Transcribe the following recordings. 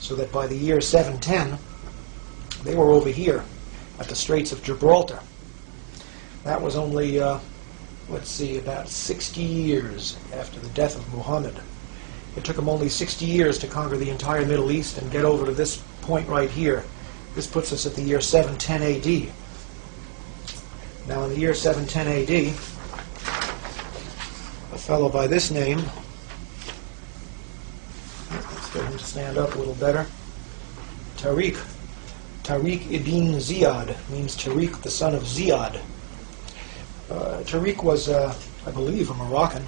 so that by the year 710, they were over here at the Straits of Gibraltar. That was only, let's see, about 60 years after the death of Muhammad. It took them only 60 years to conquer the entire Middle East and get over to this point right here. This puts us at the year 710 AD. Now in the year 710 AD, a fellow by this name, let's get him to stand up a little better, Tariq ibn Ziyad, means Tariq the son of Ziyad. Tariq was, I believe, a Moroccan.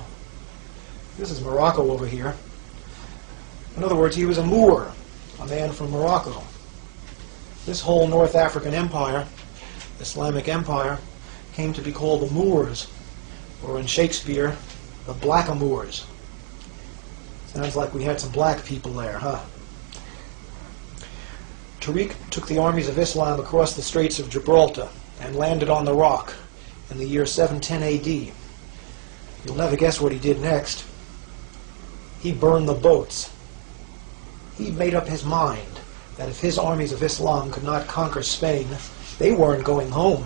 This is Morocco over here. In other words, he was a Moor, a man from Morocco. This whole North African empire, Islamic empire, came to be called the Moors, or in Shakespeare, the Blackamoors. Sounds like we had some black people there, huh? Tariq took the armies of Islam across the Straits of Gibraltar and landed on the Rock in the year 710 AD. You'll never guess what he did next. He burned the boats. He made up his mind that if his armies of Islam could not conquer Spain, they weren't going home.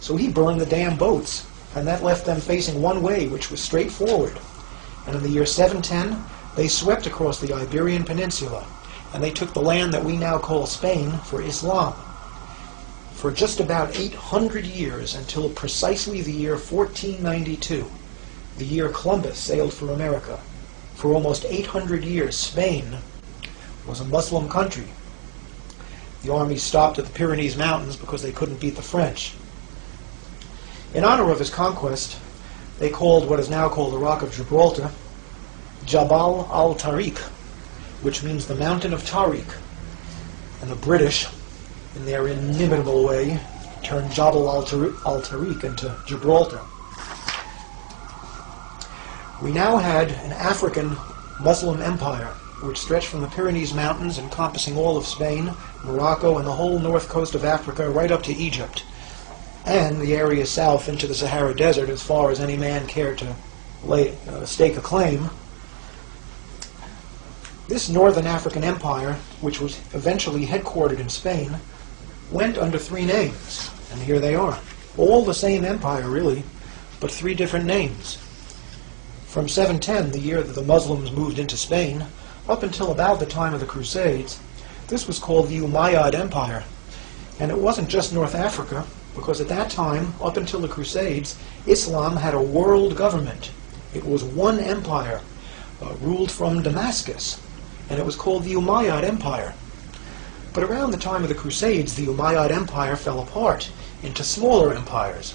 So he burned the damn boats, and that left them facing one way, which was straight forward. And in the year 710, they swept across the Iberian Peninsula, and they took the land that we now call Spain for Islam. For just about 800 years, until precisely the year 1492, the year Columbus sailed for America. For almost 800 years, Spain was a Muslim country. The army stopped at the Pyrenees Mountains because they couldn't beat the French. In honor of his conquest, they called what is now called the Rock of Gibraltar Jabal al-Tariq, which means the Mountain of Tariq. And the British, in their inimitable way, turned Jabal al-Tariq into Gibraltar. We now had an African Muslim empire which stretched from the Pyrenees Mountains, encompassing all of Spain, Morocco, and the whole north coast of Africa right up to Egypt, and the area south into the Sahara Desert as far as any man cared to stake a claim. This northern African empire, which was eventually headquartered in Spain, went under three names, and here they are. All the same empire, really, but three different names. From 710, the year that the Muslims moved into Spain, up until about the time of the Crusades, this was called the Umayyad Empire. And it wasn't just North Africa, because at that time, up until the Crusades, Islam had a world government. It was one empire, ruled from Damascus, and it was called the Umayyad Empire. But around the time of the Crusades, the Umayyad Empire fell apart into smaller empires.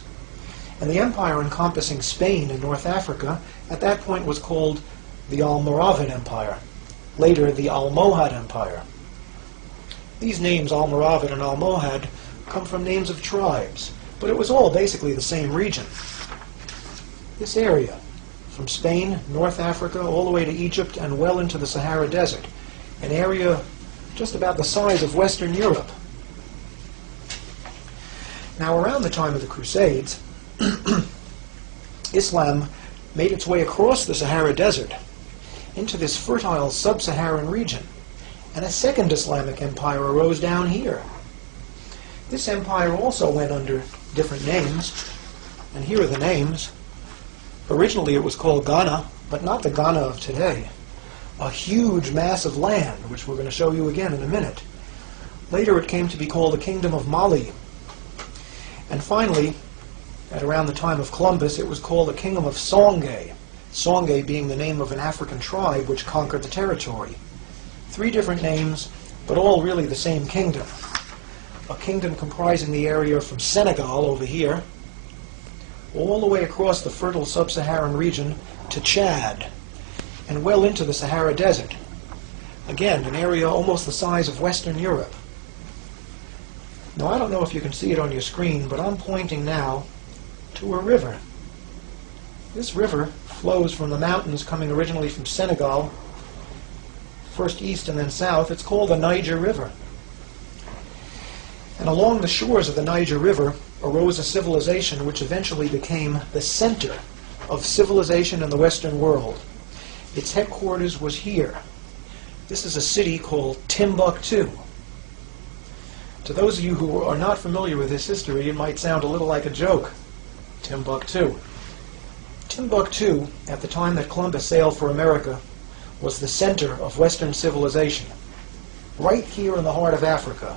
And the empire encompassing Spain and North Africa at that point was called the Almoravid Empire, later the Almohad Empire. These names, Almoravid and Almohad, come from names of tribes, but it was all basically the same region. This area, from Spain, North Africa, all the way to Egypt and well into the Sahara Desert, an area just about the size of Western Europe. Now, around the time of the Crusades, Islam made its way across the Sahara Desert into this fertile sub-Saharan region, and a second Islamic empire arose down here. This empire also went under different names, and here are the names. Originally it was called Ghana, but not the Ghana of today. A huge mass of land, which we're going to show you again in a minute. Later it came to be called the Kingdom of Mali. And finally, at around the time of Columbus, it was called the Kingdom of Songhai, Songhai being the name of an African tribe which conquered the territory. Three different names, but all really the same kingdom. A kingdom comprising the area from Senegal over here, all the way across the fertile sub-Saharan region to Chad, and well into the Sahara Desert. Again, an area almost the size of Western Europe. Now, I don't know if you can see it on your screen, but I'm pointing now to a river. This river flows from the mountains coming originally from Senegal, first east and then south. It's called the Niger River. And along the shores of the Niger River arose a civilization which eventually became the center of civilization in the Western world. Its headquarters was here. This is a city called Timbuktu. To those of you who are not familiar with this history, it might sound a little like a joke. Timbuktu. Timbuktu, at the time that Columbus sailed for America, was the center of Western civilization. Right here in the heart of Africa,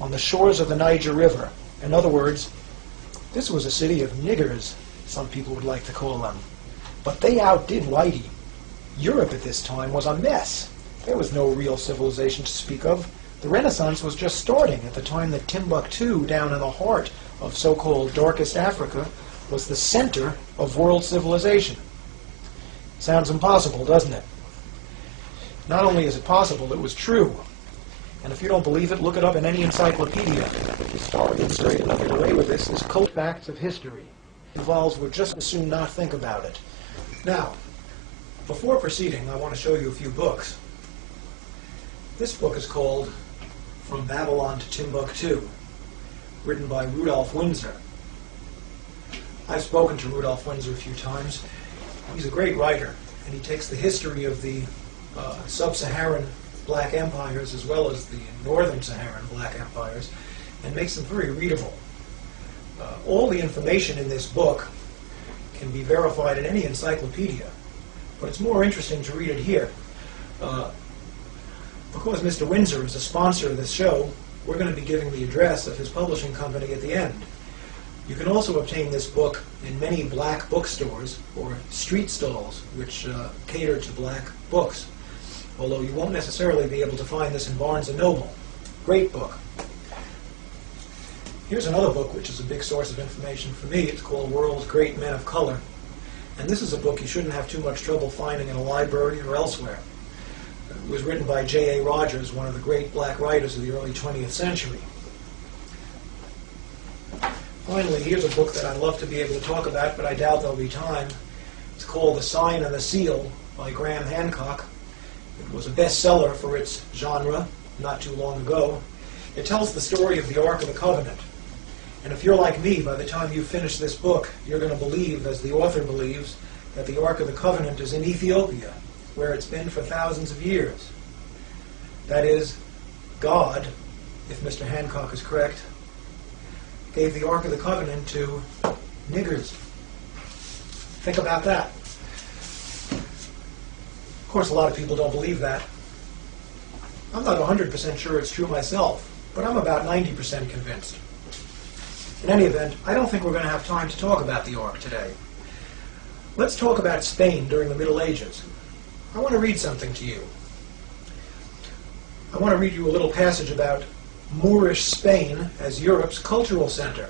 on the shores of the Niger River. In other words, this was a city of niggers, some people would like to call them. But they outdid Whitey. Europe at this time was a mess. There was no real civilization to speak of. The Renaissance was just starting at the time that Timbuktu, down in the heart of so-called darkest Africa, was the center of world civilization. Sounds impossible, doesn't it? Not only is it possible, it was true. And if you don't believe it, look it up in any encyclopedia. Historians straight enough get away with this. This cult facts of history involves would just as soon not think about it. Now, before proceeding, I want to show you a few books. This book is called From Babylon to Timbuktu, written by Rudolph Windsor. I've spoken to Rudolph Windsor a few times. He's a great writer, and he takes the history of the sub-Saharan black empires as well as the northern Saharan black empires and makes them very readable. All the information in this book can be verified in any encyclopedia, but it's more interesting to read it here. Because Mr. Windsor is a sponsor of this show, we're going to be giving the address of his publishing company at the end. You can also obtain this book in many black bookstores or street stalls which cater to black books, although you won't necessarily be able to find this in Barnes & Noble. Great book. Here's another book which is a big source of information for me. It's called World's Great Men of Color. And this is a book you shouldn't have too much trouble finding in a library or elsewhere. It was written by J.A. Rogers, one of the great black writers of the early 20th century. Finally, here's a book that I'd love to be able to talk about, but I doubt there'll be time. It's called The Sign and the Seal by Graham Hancock. It was a bestseller for its genre not too long ago. It tells the story of the Ark of the Covenant. And if you're like me, by the time you finish this book, you're going to believe, as the author believes, that the Ark of the Covenant is in Ethiopia, where it's been for thousands of years. That is, God, if Mr. Hancock is correct, gave the Ark of the Covenant to niggers. Think about that. Of course, a lot of people don't believe that. I'm not 100% sure it's true myself, but I'm about 90% convinced. In any event, I don't think we're going to have time to talk about the Ark today. Let's talk about Spain during the Middle Ages. I want to read something to you. I want to read you a little passage about Moorish Spain as Europe's cultural center.